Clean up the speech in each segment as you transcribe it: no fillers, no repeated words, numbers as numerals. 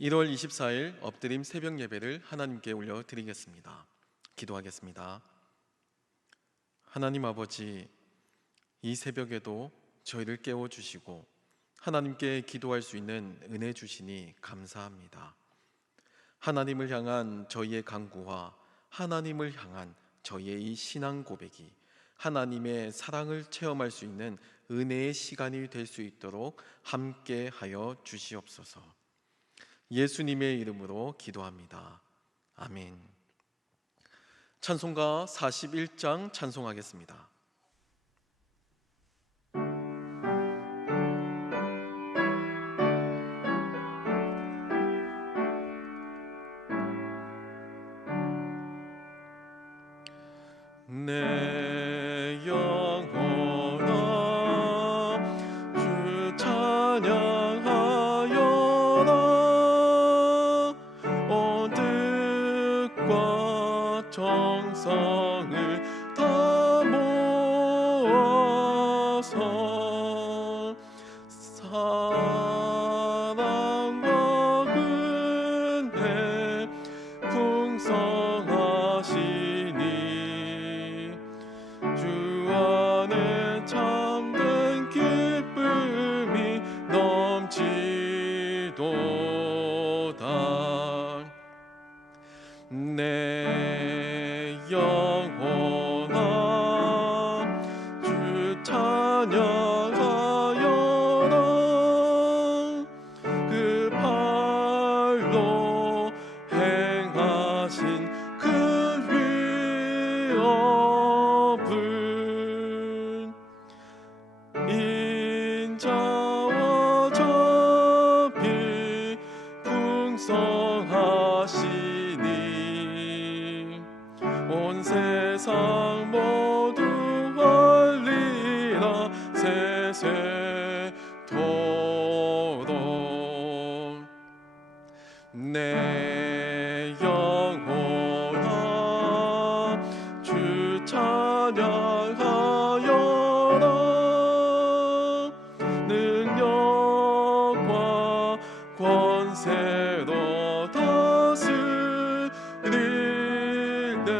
1월 24일 엎드림 새벽 예배를 하나님께 올려드리겠습니다. 기도하겠습니다. 하나님 아버지, 이 새벽에도 저희를 깨워주시고 하나님께 기도할 수 있는 은혜 주시니 감사합니다. 하나님을 향한 저희의 간구와 하나님을 향한 저희의 이 신앙 고백이 하나님의 사랑을 체험할 수 있는 은혜의 시간이 될 수 있도록 함께 하여 주시옵소서. 예수님의 이름으로 기도합니다. 아멘. 찬송가 41장 찬송하겠습니다. 내 영혼아 주 찬양하여라. 온 뜻과 정성을 다 모아서 사랑과 은혜 풍성하시니 주 안에 참된 기쁨이 넘치도다. 내 영혼아 주 찬양하여라. 그 발로 행하신 그 위엄을 인자와 자비 풍성하시니 온 세상 모두 알리라 세세토록. 내 영혼아 주 찬양하여라. 능력과 권세로 다스릴 때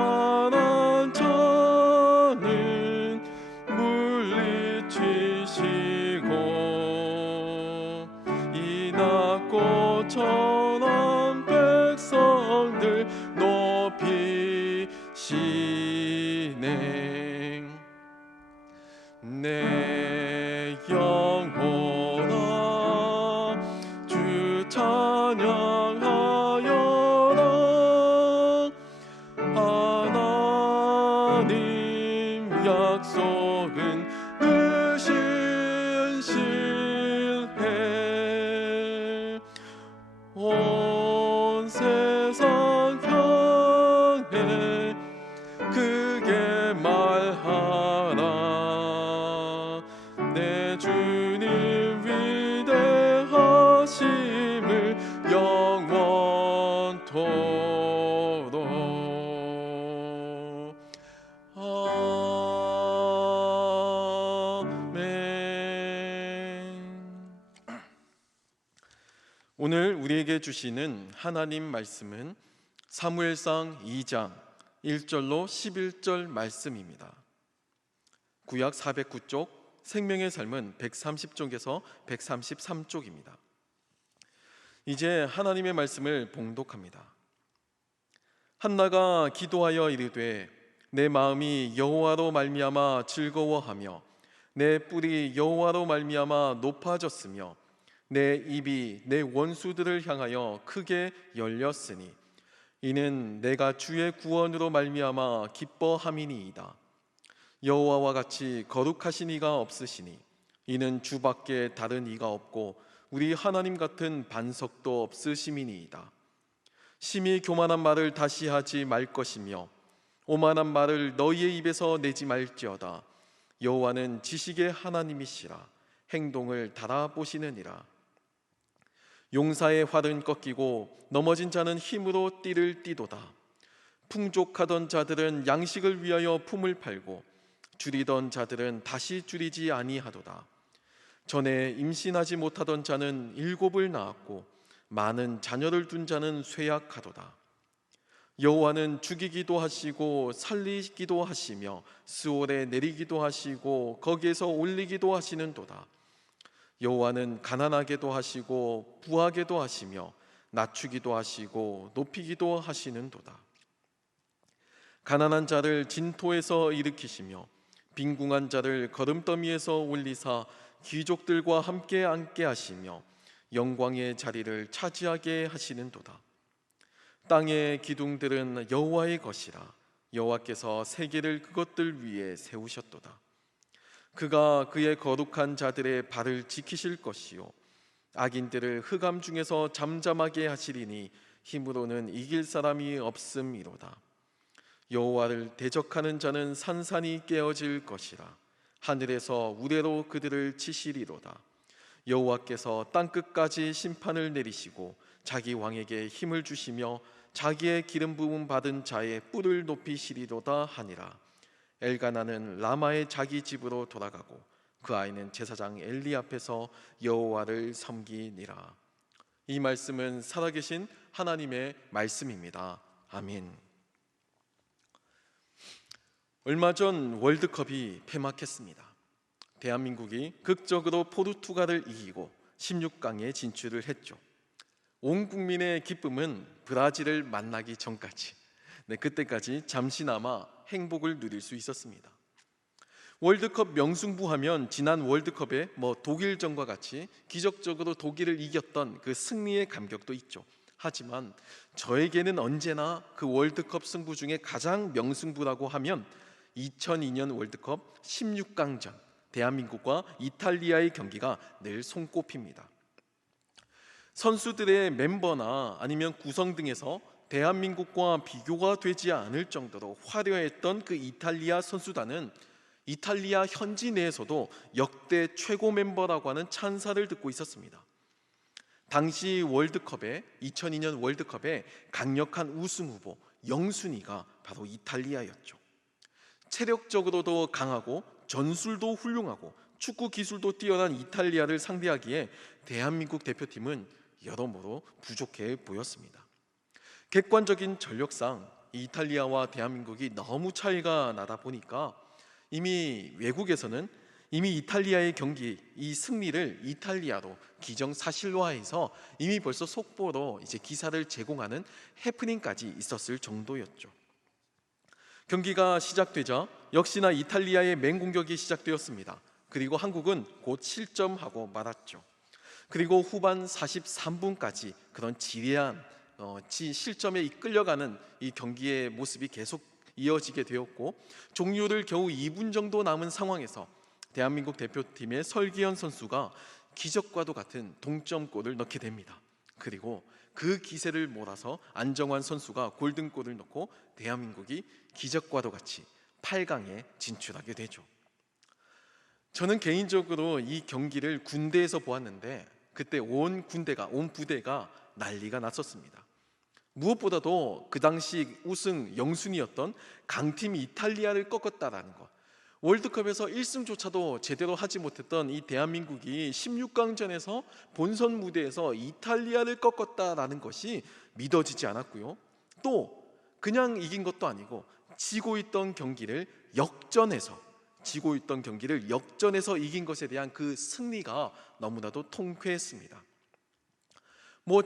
교만한 자는 물리치시고 이 낮고 천한 백성들 높이시네. 내 영혼아 주 찬양하여라. 하나님 약속은 늘 신실해. 온 세상 향해 크게 말하라. 내 주님 위대하심을 영원토록. 아멘. 오늘 우리에게 주시는 하나님 말씀은 사무엘상 2장 1절로 11절 말씀입니다. 구약 409쪽, 생명의 삶은 130쪽에서 133쪽입니다. 이제 하나님의 말씀을 봉독합니다. 한나가 기도하여 이르되 내 마음이 여호와로 말미암아 즐거워하며 내 뿔이 여호와로 말미암아 높아졌으며 내 입이 내 원수들을 향하여 크게 열렸으니 이는 내가 주의 구원으로 말미암아 기뻐함이니이다. 여호와와 같이 거룩하신 이가 없으시니 이는 주밖에 다른 이가 없고 우리 하나님 같은 반석도 없으심이니이다. 심히 교만한 말을 다시 하지 말 것이며 오만한 말을 너희의 입에서 내지 말지어다. 여호와는 지식의 하나님이시라. 행동을 달아보시느니라. 용사의 활은 꺾이고 넘어진 자는 힘으로 띠를 띠도다. 풍족하던 자들은 양식을 위하여 품을 팔고 줄이던 자들은 다시 줄이지 아니하도다. 전에 임신하지 못하던 자는 7을 낳았고 많은 자녀를 둔 자는 쇠약하도다. 여호와는 죽이기도 하시고 살리기도 하시며 스올에 내리기도 하시고 거기에서 올리기도 하시는도다. 여호와는 가난하게도 하시고 부하게도 하시며 낮추기도 하시고 높이기도 하시는도다. 가난한 자를 진토에서 일으키시며 빈궁한 자를 거름더미에서 올리사 귀족들과 함께 앉게 하시며 영광의 자리를 차지하게 하시는도다. 땅의 기둥들은 여호와의 것이라. 여호와께서 세계를 그것들 위에 세우셨도다. 그가 그의 거룩한 자들의 발을 지키실 것이요 악인들을 흑암 중에서 잠잠하게 하시리니 힘으로는 이길 사람이 없음이로다. 여호와를 대적하는 자는 산산이 깨어질 것이라. 하늘에서 우레로 그들을 치시리로다. 여호와께서 땅끝까지 심판을 내리시고 자기 왕에게 힘을 주시며 자기의 기름 부음 받은 자의 뿔을 높이시리로다 하니라. 엘가나는 라마의 자기 집으로 돌아가고 그 아이는 제사장 엘리 앞에서 여호와를 섬기니라. 이 말씀은 살아계신 하나님의 말씀입니다. 아멘. 얼마 전 월드컵이 폐막했습니다. 대한민국이 극적으로 포르투갈을 이기고 16강에 진출을 했죠. 온 국민의 기쁨은 브라질을 만나기 전까지, 그때까지 잠시나마 행복을 누릴 수 있었습니다. 월드컵 명승부하면 지난 월드컵에 독일전과 같이 기적적으로 독일을 이겼던 그 승리의 감격도 있죠. 하지만 저에게는 언제나 그 월드컵 승부 중에 가장 명승부라고 하면 2002년 월드컵 16강전 대한민국과 이탈리아의 경기가 늘 손꼽힙니다. 선수들의 멤버나 아니면 구성 등에서 대한민국과 비교가 되지 않을 정도로 화려했던 그 이탈리아 선수단은 이탈리아 현지 내에서도 역대 최고 멤버라고 하는 찬사를 듣고 있었습니다. 당시 월드컵에 2002년 월드컵에 강력한 우승 후보 영순위가 바로 이탈리아였죠. 체력적으로도 강하고 전술도 훌륭하고 축구 기술도 뛰어난 이탈리아를 상대하기에 대한민국 대표팀은 여러모로 부족해 보였습니다. 객관적인 전력상 이탈리아와 대한민국이 너무 차이가 나다 보니까 이미 외국에서는 이미 이탈리아의 경기 이 승리를 이탈리아로 기정사실화해서 이미 벌써 속보로 이제 기사를 제공하는 해프닝까지 있었을 정도였죠. 경기가 시작되자 역시나 이탈리아의 맹공격이 시작되었습니다. 그리고 한국은 곧 실점하고 말았죠. 그리고 후반 43분까지 그런 지리한 실점에 이끌려가는 이 경기의 모습이 계속 이어지게 되었고 종료를 겨우 2분 정도 남은 상황에서 대한민국 대표팀의 설기현 선수가 기적과도 같은 동점골을 넣게 됩니다. 그리고 그 기세를 몰아서 안정환 선수가 골든골을 넣고 대한민국이 기적과도 같이 8강에 진출하게 되죠. 저는 개인적으로 이 경기를 군대에서 보았는데 그때 온 부대가 난리가 났었습니다. 무엇보다도 그 당시 우승 영순이었던 강팀 이탈리아를 꺾었다라는 것, 월드컵에서 1승조차도 제대로 하지 못했던 이 대한민국이 16강전에서 본선 무대에서 이탈리아를 꺾었다라는 것이 믿어지지 않았고요. 또 그냥 이긴 것도 아니고 지고 있던 경기를 역전해서 이긴 것에 대한 그 승리가 너무나도 통쾌했습니다.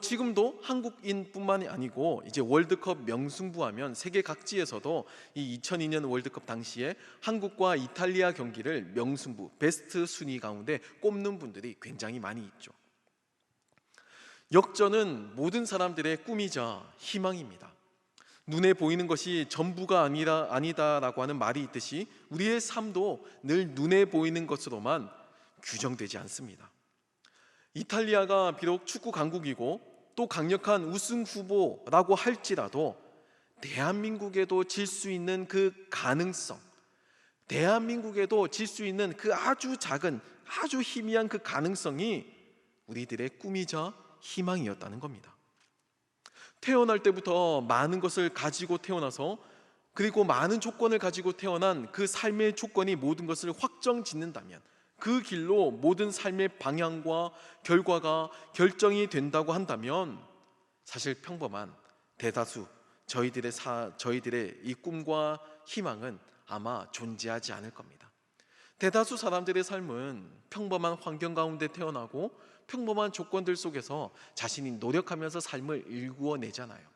지금도 한국인뿐만이 아니고 이제 월드컵 명승부하면 세계 각지에서도 이 2002년 월드컵 당시에 한국과 이탈리아 경기를 명승부 베스트 순위 가운데 꼽는 분들이 굉장히 많이 있죠. 역전은 모든 사람들의 꿈이자 희망입니다. 눈에 보이는 것이 전부가 아니다라고 하는 말이 있듯이 우리의 삶도 늘 눈에 보이는 것으로만 규정되지 않습니다. 이탈리아가 비록 축구 강국이고 또 강력한 우승 후보라고 할지라도 대한민국에도 질 수 있는 그 가능성, 대한민국에도 질 수 있는 그 아주 작은 아주 희미한 그 가능성이 우리들의 꿈이자 희망이었다는 겁니다. 태어날 때부터 많은 것을 가지고 태어나서 그리고 많은 조건을 가지고 태어난 그 삶의 조건이 모든 것을 확정짓는다면 그 길로 모든 삶의 방향과 결과가 결정이 된다고 한다면 사실 평범한 대다수 저희들의 이 꿈과 희망은 아마 존재하지 않을 겁니다. 대다수 사람들의 삶은 평범한 환경 가운데 태어나고 평범한 조건들 속에서 자신이 노력하면서 삶을 일구어내잖아요.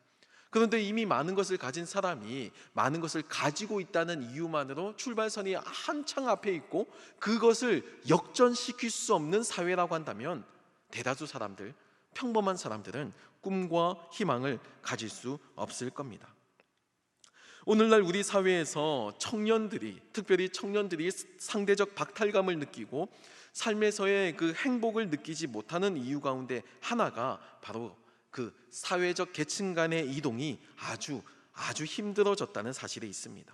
그런데 이미 많은 것을 가진 사람이 많은 것을 가지고 있다는 이유만으로 출발선이 한창 앞에 있고 그것을 역전시킬 수 없는 사회라고 한다면 대다수 사람들, 평범한 사람들은 꿈과 희망을 가질 수 없을 겁니다. 오늘날 우리 사회에서 특별히 청년들이 상대적 박탈감을 느끼고 삶에서의 그 행복을 느끼지 못하는 이유 가운데 하나가 바로 그 사회적 계층 간의 이동이 아주 힘들어졌다는 사실이 있습니다.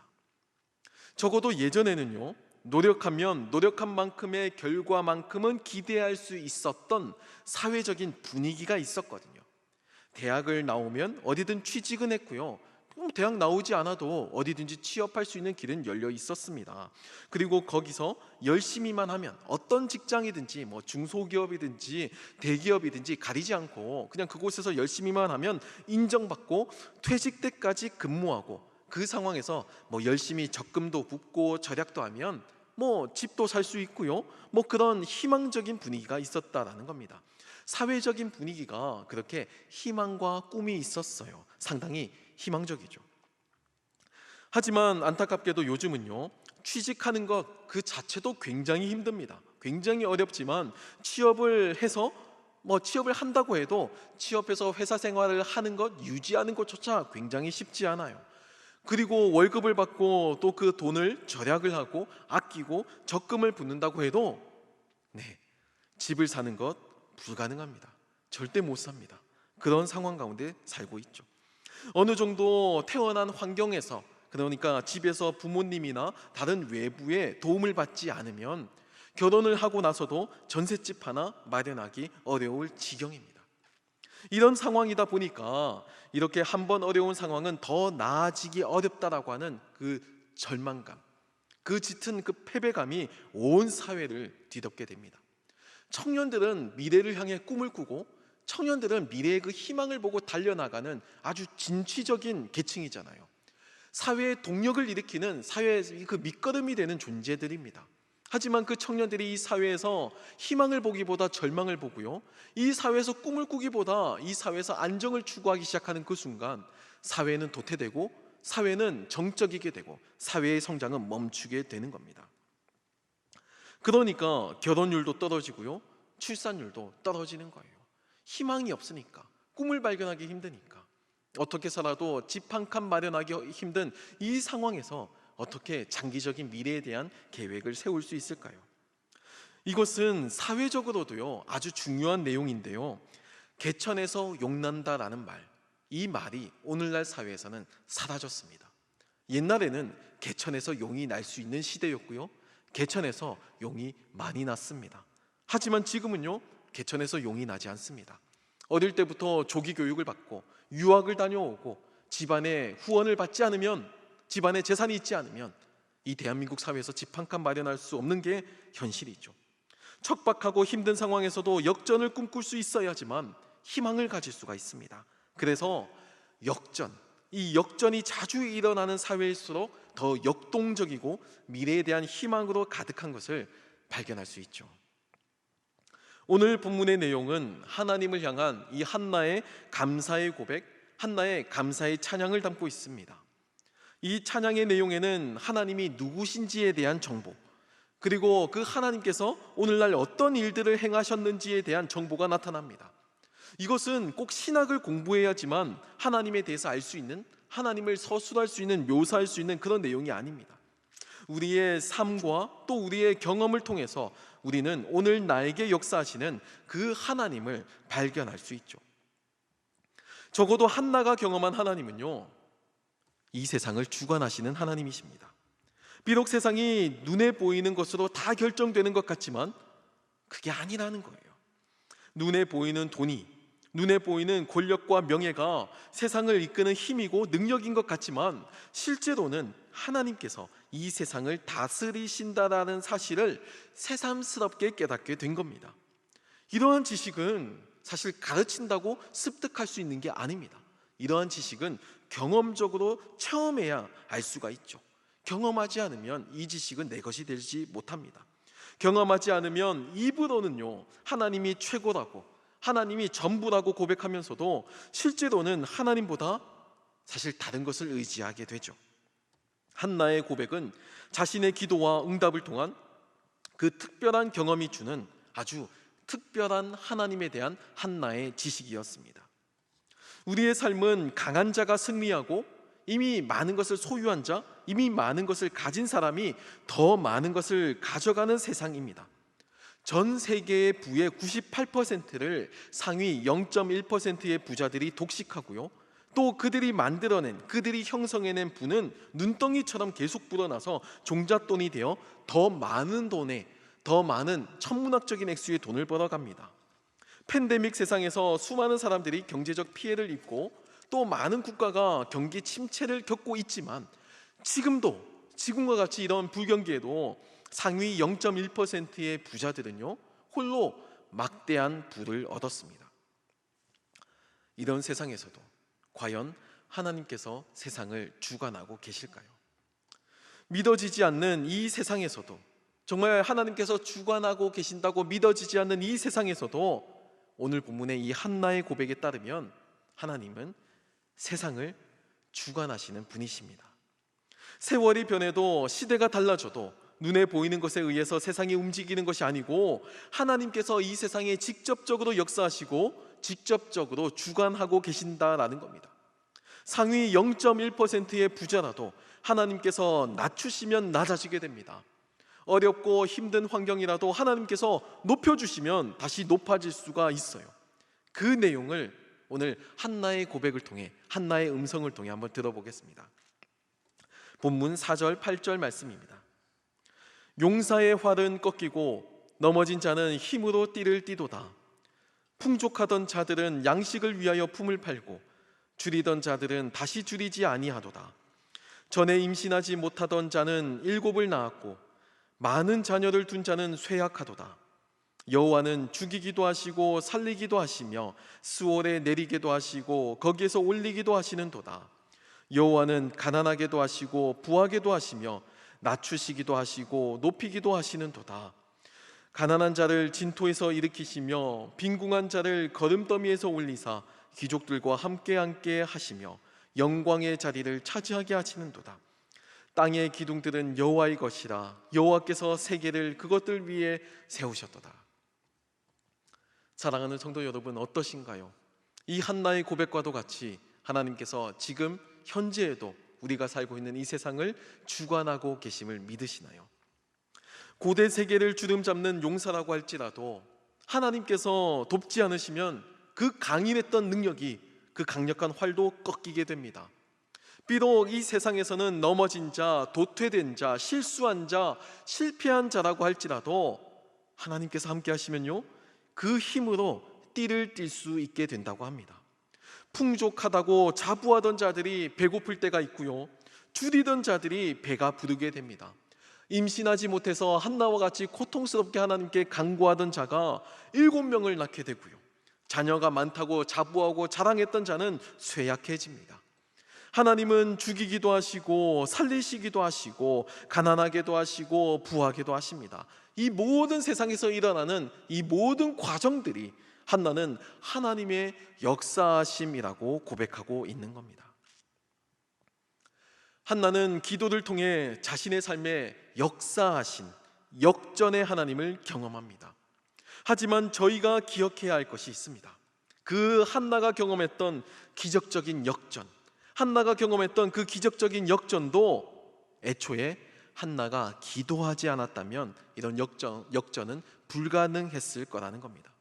적어도 예전에는요, 노력하면 노력한 만큼의 결과만큼은 기대할 수 있었던 사회적인 분위기가 있었거든요. 대학을 나오면 어디든 취직은 했고요. 대학 나오지 않아도 어디든지 취업할 수 있는 길은 열려 있었습니다. 그리고 거기서 열심히만 하면 어떤 직장이든지 중소기업이든지 대기업이든지 가리지 않고 그냥 그곳에서 열심히만 하면 인정받고 퇴직 때까지 근무하고 그 상황에서 열심히 적금도 붓고 절약도 하면 집도 살 수 있고요. 그런 희망적인 분위기가 있었다라는 겁니다. 사회적인 분위기가 그렇게 희망과 꿈이 있었어요. 상당히 희망적이죠. 하지만 안타깝게도 요즘은요, 취직하는 것 그 자체도 굉장히 힘듭니다. 굉장히 어렵지만 취업을 한다고 해도 취업해서 회사 생활을 하는 것, 유지하는 것조차 굉장히 쉽지 않아요. 그리고 월급을 받고 또 그 돈을 절약을 하고 아끼고 적금을 붓는다고 해도 집을 사는 것 불가능합니다. 절대 못 삽니다. 그런 상황 가운데 살고 있죠. 어느 정도 태어난 환경에서, 그러니까 집에서 부모님이나 다른 외부의 도움을 받지 않으면 결혼을 하고 나서도 전셋집 하나 마련하기 어려울 지경입니다. 이런 상황이다 보니까 이렇게 한번 어려운 상황은 더 나아지기 어렵다라고 하는 그 절망감, 그 짙은 그 패배감이 온 사회를 뒤덮게 됩니다. 청년들은 미래를 향해 꿈을 꾸고 청년들은 미래의 그 희망을 보고 달려나가는 아주 진취적인 계층이잖아요. 사회의 동력을 일으키는 사회의 그 밑거름이 되는 존재들입니다. 하지만 그 청년들이 이 사회에서 희망을 보기보다 절망을 보고요, 이 사회에서 꿈을 꾸기보다 이 사회에서 안정을 추구하기 시작하는 그 순간 사회는 도태되고 사회는 정적이게 되고 사회의 성장은 멈추게 되는 겁니다. 그러니까 결혼율도 떨어지고요, 출산율도 떨어지는 거예요. 희망이 없으니까, 꿈을 발견하기 힘드니까, 어떻게 살아도 집 한 칸 마련하기 힘든 이 상황에서 어떻게 장기적인 미래에 대한 계획을 세울 수 있을까요? 이것은 사회적으로도요, 아주 중요한 내용인데요, 개천에서 용난다라는 말, 이 말이 오늘날 사회에서는 사라졌습니다. 옛날에는 개천에서 용이 날 수 있는 시대였고요, 개천에서 용이 많이 났습니다. 하지만 지금은요, 개천에서 용이 나지 않습니다. 어릴 때부터 조기 교육을 받고 유학을 다녀오고 집안의 후원을 받지 않으면, 집안에 재산이 있지 않으면 이 대한민국 사회에서 집 한 칸 마련할 수 없는 게 현실이죠. 척박하고 힘든 상황에서도 역전을 꿈꿀 수 있어야지만 희망을 가질 수가 있습니다. 그래서 이 역전이 자주 일어나는 사회일수록 더 역동적이고 미래에 대한 희망으로 가득한 것을 발견할 수 있죠. 오늘 본문의 내용은 하나님을 향한 이 한나의 감사의 고백, 한나의 감사의 찬양을 담고 있습니다. 이 찬양의 내용에는 하나님이 누구신지에 대한 정보, 그리고 그 하나님께서 오늘날 어떤 일들을 행하셨는지에 대한 정보가 나타납니다. 이것은 꼭 신학을 공부해야지만 하나님에 대해서 알 수 있는, 하나님을 서술할 수 있는, 묘사할 수 있는 그런 내용이 아닙니다. 우리의 삶과 또 우리의 경험을 통해서 우리는 오늘 나에게 역사하시는 그 하나님을 발견할 수 있죠. 적어도 한나가 경험한 하나님은요, 이 세상을 주관하시는 하나님이십니다. 비록 세상이 눈에 보이는 것으로 다 결정되는 것 같지만 그게 아니라는 거예요. 눈에 보이는 돈이, 눈에 보이는 권력과 명예가 세상을 이끄는 힘이고 능력인 것 같지만 실제로는 하나님께서 이 세상을 다스리신다라는 사실을 새삼스럽게 깨닫게 된 겁니다. 이러한 지식은 사실 가르친다고 습득할 수 있는 게 아닙니다. 이러한 지식은 경험적으로 체험해야 알 수가 있죠. 경험하지 않으면 이 지식은 내 것이 되지 못합니다. 경험하지 않으면 입으로는요, 하나님이 최고라고, 하나님이 전부라고 고백하면서도 실제로는 하나님보다 사실 다른 것을 의지하게 되죠. 한나의 고백은 자신의 기도와 응답을 통한 그 특별한 경험이 주는 아주 특별한 하나님에 대한 한나의 지식이었습니다. 우리의 삶은 강한 자가 승리하고 이미 많은 것을 소유한 자, 이미 많은 것을 가진 사람이 더 많은 것을 가져가는 세상입니다. 전 세계의 부의 98%를 상위 0.1%의 부자들이 독식하고요, 또 그들이 만들어낸, 그들이 형성해낸 부는 눈덩이처럼 계속 불어나서 종잣돈이 되어 더 많은 돈에, 더 많은 천문학적인 액수의 돈을 벌어갑니다. 팬데믹 세상에서 수많은 사람들이 경제적 피해를 입고 또 많은 국가가 경기 침체를 겪고 있지만 지금과 같이 이런 불경기에도 상위 0.1%의 부자들은요, 홀로 막대한 부를 얻었습니다. 이런 세상에서도 과연 하나님께서 세상을 주관하고 계실까요? 믿어지지 않는 이 세상에서도, 정말 하나님께서 주관하고 계신다고 믿어지지 않는 이 세상에서도 오늘 본문의 이 한나의 고백에 따르면 하나님은 세상을 주관하시는 분이십니다. 세월이 변해도, 시대가 달라져도 눈에 보이는 것에 의해서 세상이 움직이는 것이 아니고 하나님께서 이 세상에 직접적으로 역사하시고 직접적으로 주관하고 계신다라는 겁니다. 상위 0.1%의 부자라도 하나님께서 낮추시면 낮아지게 됩니다. 어렵고 힘든 환경이라도 하나님께서 높여주시면 다시 높아질 수가 있어요. 그 내용을 오늘 한나의 고백을 통해, 한나의 음성을 통해 한번 들어보겠습니다. 본문 4절 8절 말씀입니다. 용사의 활은 꺾이고 넘어진 자는 힘으로 띠를 띠도다. 풍족하던 자들은 양식을 위하여 품을 팔고 줄이던 자들은 다시 줄이지 아니하도다. 전에 임신하지 못하던 자는 7을 낳았고 많은 자녀를 둔 자는 쇠약하도다. 여호와는 죽이기도 하시고 살리기도 하시며 스올에 내리기도 하시고 거기에서 올리기도 하시는도다. 여호와는 가난하게도 하시고 부하게도 하시며 낮추시기도 하시고 높이기도 하시는도다. 가난한 자를 진토에서 일으키시며 빈궁한 자를 거름더미에서 올리사 귀족들과 함께 하시며 영광의 자리를 차지하게 하시는도다. 땅의 기둥들은 여호와의 것이라. 여호와께서 세계를 그것들 위에 세우셨도다. 사랑하는 성도 여러분, 어떠신가요? 이 한나의 고백과도 같이 하나님께서 지금 현재에도 우리가 살고 있는 이 세상을 주관하고 계심을 믿으시나요? 고대 세계를 주름잡는 용사라고 할지라도 하나님께서 돕지 않으시면 그 강인했던 능력이, 그 강력한 활도 꺾이게 됩니다. 비록 이 세상에서는 넘어진 자, 도태된 자, 실수한 자, 실패한 자라고 할지라도 하나님께서 함께 하시면요, 그 힘으로 띠를 띨 수 있게 된다고 합니다. 풍족하다고 자부하던 자들이 배고플 때가 있고요, 줄이던 자들이 배가 부르게 됩니다. 임신하지 못해서 한나와 같이 고통스럽게 하나님께 간구하던 자가 7명을 낳게 되고요, 자녀가 많다고 자부하고 자랑했던 자는 쇠약해집니다. 하나님은 죽이기도 하시고 살리시기도 하시고 가난하게도 하시고 부하게도 하십니다. 이 모든 세상에서 일어나는 이 모든 과정들이 한나는 하나님의 역사하심이라고 고백하고 있는 겁니다. 한나는 기도를 통해 자신의 삶에 역사하신 역전의 하나님을 경험합니다. 하지만 저희가 기억해야 할 것이 있습니다. 그 한나가 경험했던 기적적인 역전, 한나가 경험했던 그 기적적인 역전도 애초에 한나가 기도하지 않았다면 이런 역전은 불가능했을 거라는 겁니다.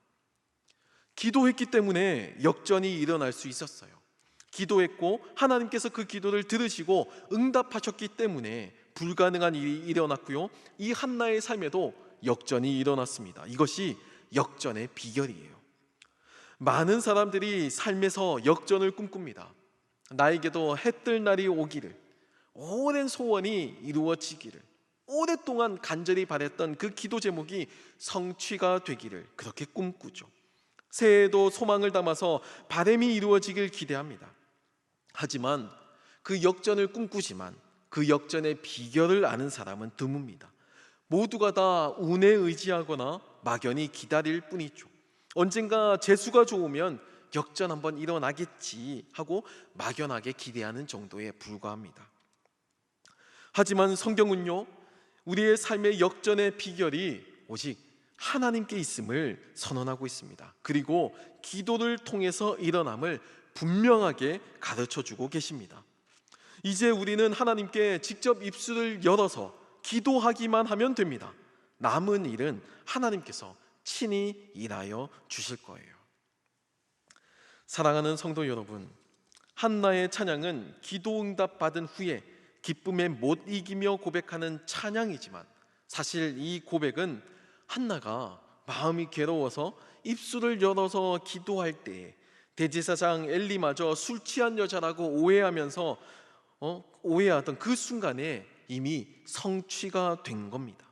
기도했기 때문에 역전이 일어날 수 있었어요. 기도했고 하나님께서 그 기도를 들으시고 응답하셨기 때문에 불가능한 일이 일어났고요, 이 한나의 삶에도 역전이 일어났습니다. 이것이 역전의 비결이에요. 많은 사람들이 삶에서 역전을 꿈꿉니다. 나에게도 해뜰 날이 오기를, 오랜 소원이 이루어지기를, 오랫동안 간절히 바랬던 그 기도 제목이 성취가 되기를 그렇게 꿈꾸죠. 새해에도 소망을 담아서 바람이 이루어지길 기대합니다. 하지만 그 역전을 꿈꾸지만 그 역전의 비결을 아는 사람은 드뭅니다. 모두가 다 운에 의지하거나 막연히 기다릴 뿐이죠. 언젠가 재수가 좋으면 역전 한번 일어나겠지 하고 막연하게 기대하는 정도에 불과합니다. 하지만 성경은요, 우리의 삶의 역전의 비결이 오직 하나님께 있음을 선언하고 있습니다. 그리고 기도를 통해서 일어남을 분명하게 가르쳐주고 계십니다. 이제 우리는 하나님께 직접 입술을 열어서 기도하기만 하면 됩니다. 남은 일은 하나님께서 친히 일하여 주실 거예요. 사랑하는 성도 여러분, 한나의 찬양은 기도 응답 받은 후에 기쁨에 못 이기며 고백하는 찬양이지만, 사실 이 고백은 한나가 마음이 괴로워서 입술을 열어서 기도할 때에 대제사장 엘리마저 술 취한 여자라고 오해하던 그 순간에 이미 성취가 된 겁니다.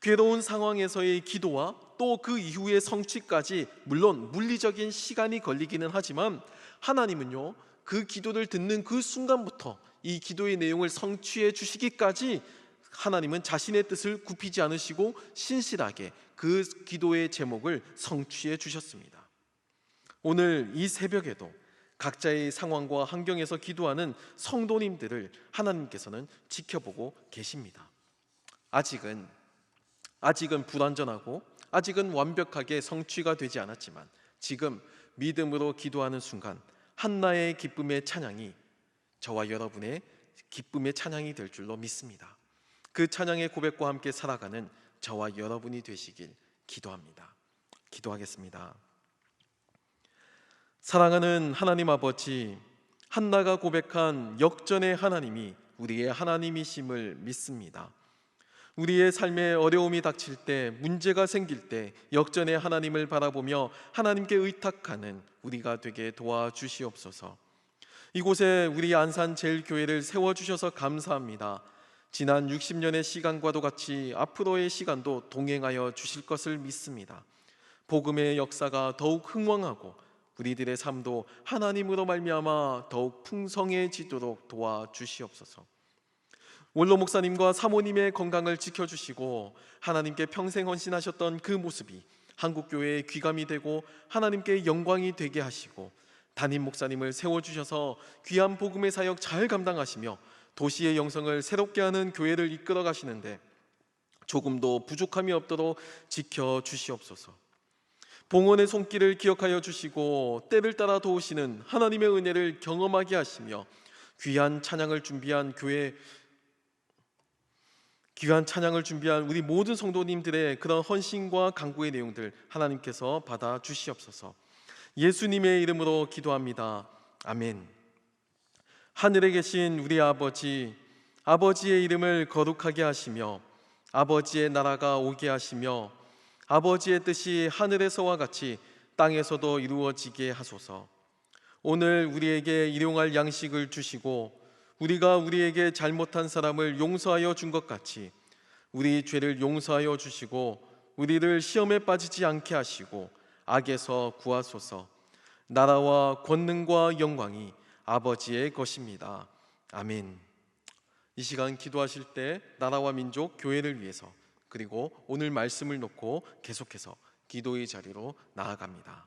괴로운 상황에서의 기도와 또 그 이후의 성취까지 물론 물리적인 시간이 걸리기는 하지만, 하나님은요, 그 기도를 듣는 그 순간부터 이 기도의 내용을 성취해 주시기까지 하나님은 자신의 뜻을 굽히지 않으시고 신실하게 그 기도의 제목을 성취해 주셨습니다. 오늘 이 새벽에도 각자의 상황과 환경에서 기도하는 성도님들을 하나님께서는 지켜보고 계십니다. 아직은 불완전하고 아직은 완벽하게 성취가 되지 않았지만, 지금 믿음으로 기도하는 순간 한나의 기쁨의 찬양이 저와 여러분의 기쁨의 찬양이 될 줄로 믿습니다. 그 찬양의 고백과 함께 살아가는 저와 여러분이 되시길 기도합니다. 기도하겠습니다. 사랑하는 하나님 아버지, 한나가 고백한 역전의 하나님이 우리의 하나님이심을 믿습니다. 우리의 삶에 어려움이 닥칠 때, 문제가 생길 때 역전의 하나님을 바라보며 하나님께 의탁하는 우리가 되게 도와주시옵소서. 이곳에 우리 안산제일교회를 세워주셔서 감사합니다. 지난 60년의 시간과도 같이 앞으로의 시간도 동행하여 주실 것을 믿습니다. 복음의 역사가 더욱 흥왕하고 우리들의 삶도 하나님으로 말미암아 더욱 풍성해지도록 도와주시옵소서. 원로 목사님과 사모님의 건강을 지켜주시고 하나님께 평생 헌신하셨던 그 모습이 한국교회의 귀감이 되고 하나님께 영광이 되게 하시고, 담임 목사님을 세워주셔서 귀한 복음의 사역 잘 감당하시며 도시의 영성을 새롭게 하는 교회를 이끌어 가시는데 조금도 부족함이 없도록 지켜주시옵소서. 봉헌의 손길을 기억하여 주시고 때를 따라 도우시는 하나님의 은혜를 경험하게 하시며 귀한 찬양을 준비한 우리 모든 성도님들의 그런 헌신과 간구의 내용들 하나님께서 받아 주시옵소서. 예수님의 이름으로 기도합니다. 아멘. 하늘에 계신 우리 아버지, 아버지의 이름을 거룩하게 하시며 아버지의 나라가 오게 하시며 아버지의 뜻이 하늘에서와 같이 땅에서도 이루어지게 하소서. 오늘 우리에게 일용할 양식을 주시고 우리가 우리에게 잘못한 사람을 용서하여 준 것 같이 우리 죄를 용서하여 주시고 우리를 시험에 빠지지 않게 하시고 악에서 구하소서. 나라와 권능과 영광이 아버지의 것입니다. 아멘. 이 시간 기도하실 때 나라와 민족, 교회를 위해서, 그리고 오늘 말씀을 놓고 계속해서 기도의 자리로 나아갑니다.